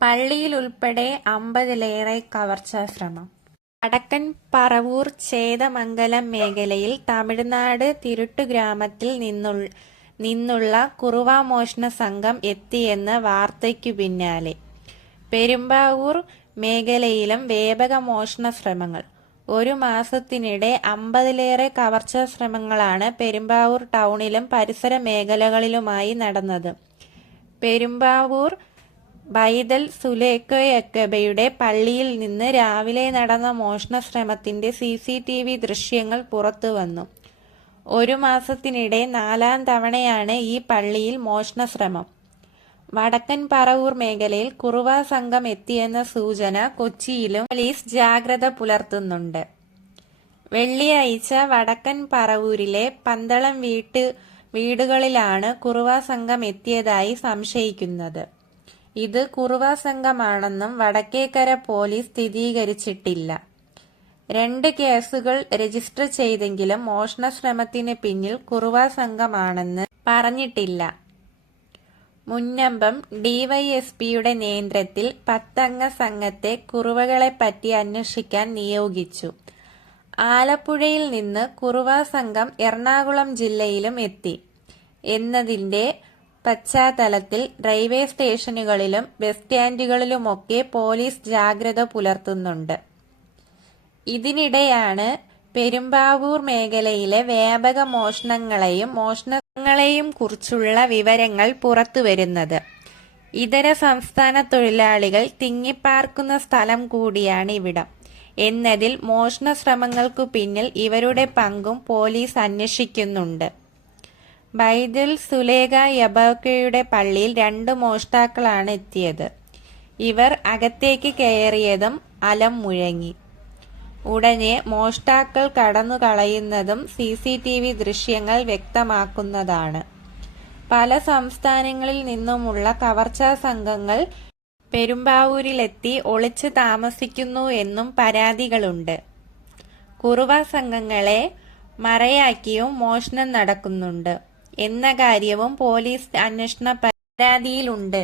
പള്ളിയിലുൾപ്പെടെ 50-ലേറെ കവർച്ചാശ്രമം. വടക്കൻ പറവൂർ ചേന്ദമംഗലം മേഖലയിൽ തമിഴ്നാട് തിരുട്ട് ഗ്രാമത്തിൽ നിന്നുള്ള കുറുവ മോഷണ സംഘം എത്തിയെന്ന വാർത്തയ്ക്കു പിന്നാലെ പെരുമ്പാവൂർ മേഖലയിലും വ്യാപക മോഷണ ശ്രമങ്ങൾ. ഒരു മാസത്തിനിടെ 50-ലേറെ കവർച്ചാശ്രമങ്ങളാണ് പെരുമ്പാവൂർ ടൗണിലും പരിസര മേഖലകളിലുമായി നടന്നത്. പെരുമ്പാവൂർ ബൈതൽ സുലൈഖയുടെ പള്ളിയിൽ നിന്ന് രാവിലെ നടന്ന മോഷണ ശ്രമത്തിന്റെ CCTV ദൃശ്യങ്ങൾ പുറത്തുവന്നു. ഒരു മാസത്തിനിടെ 4-ാം തവണയാണ് ഈ പള്ളിയിൽ മോഷണ ശ്രമം. വടക്കൻ പറവൂർ മേഖലയിൽ കുറുവ സംഘം എത്തിയെന്ന സൂചന കൊച്ചിയിലും പോലീസ് ജാഗ്രത പുലർത്തുന്നുണ്ട്. വെള്ളിയാഴ്ച വടക്കൻ പറവൂരിലെ പന്തളം വീടുകളിലാണ് കുറുവ സംഘം എത്തിയതായി സംശയിക്കുന്നത്. ഇത് കുറുവ സംഘമാണെന്നും വടക്കേക്കര പോലീസ് സ്ഥിരീകരിച്ചിട്ടില്ല. 2 കേസുകൾ രജിസ്റ്റർ ചെയ്തെങ്കിലും മോഷണ ശ്രമത്തിന് പിന്നിൽ കുറുവ സംഘമാണെന്ന് പറഞ്ഞിട്ടില്ല. മുന്നമ്പം DYSPയുടെ നേതൃത്വത്തിൽ 10 അംഗ സംഘത്തെ കുറുവകളെപ്പറ്റി അന്വേഷിക്കാൻ നിയോഗിച്ചു. ആലപ്പുഴയിൽ നിന്ന് കുറുവ സംഘം എറണാകുളം ജില്ലയിലും എത്തി എന്നതിന്റെ പശ്ചാത്തലത്തിൽ റെയിൽവേ സ്റ്റേഷനുകളിലും ബസ് സ്റ്റാൻഡുകളിലുമൊക്കെ പോലീസ് ജാഗ്രത പുലർത്തുന്നുണ്ട്. ഇതിനിടെയാണ് പെരുമ്പാവൂർ മേഖലയിലെ വ്യാപക മോഷണങ്ങളെയും കുറിച്ചുള്ള വിവരങ്ങൾ പുറത്തുവരുന്നത്. ഇതര സംസ്ഥാന തൊഴിലാളികൾ തിങ്ങിപ്പാർക്കുന്ന സ്ഥലം കൂടിയാണ് ഇവിടം എന്നതിൽ മോഷണ ശ്രമങ്ങൾക്കു പിന്നിൽ ഇവരുടെ പങ്കും പോലീസ് അന്വേഷിക്കുന്നുണ്ട്. ബൈതൽ സുലൈഖയുടെ പള്ളിയിൽ 2 മോഷ്ടാക്കളാണ് എത്തിയത്. ഇവർ അകത്തേക്ക് കയറിയതും അലം മുഴങ്ങി. ഉടനെ മോഷ്ടാക്കൾ കടന്നു കളയുന്നതും CCTV ദൃശ്യങ്ങൾ വ്യക്തമാക്കുന്നതാണ്. പല സംസ്ഥാനങ്ങളിൽ നിന്നുമുള്ള കവർച്ചാ സംഘങ്ങൾ പെരുമ്പാവൂരിലെത്തി ഒളിച്ചു താമസിക്കുന്നു എന്നും പരാതികളുണ്ട്. കുറുവ സംഘങ്ങളെ മറയാക്കിയും മോഷണം നടക്കുന്നുണ്ട് എന്ന കാര്യവും പോലീസ് അന്വേഷണ പരാതിയിലുണ്ട്.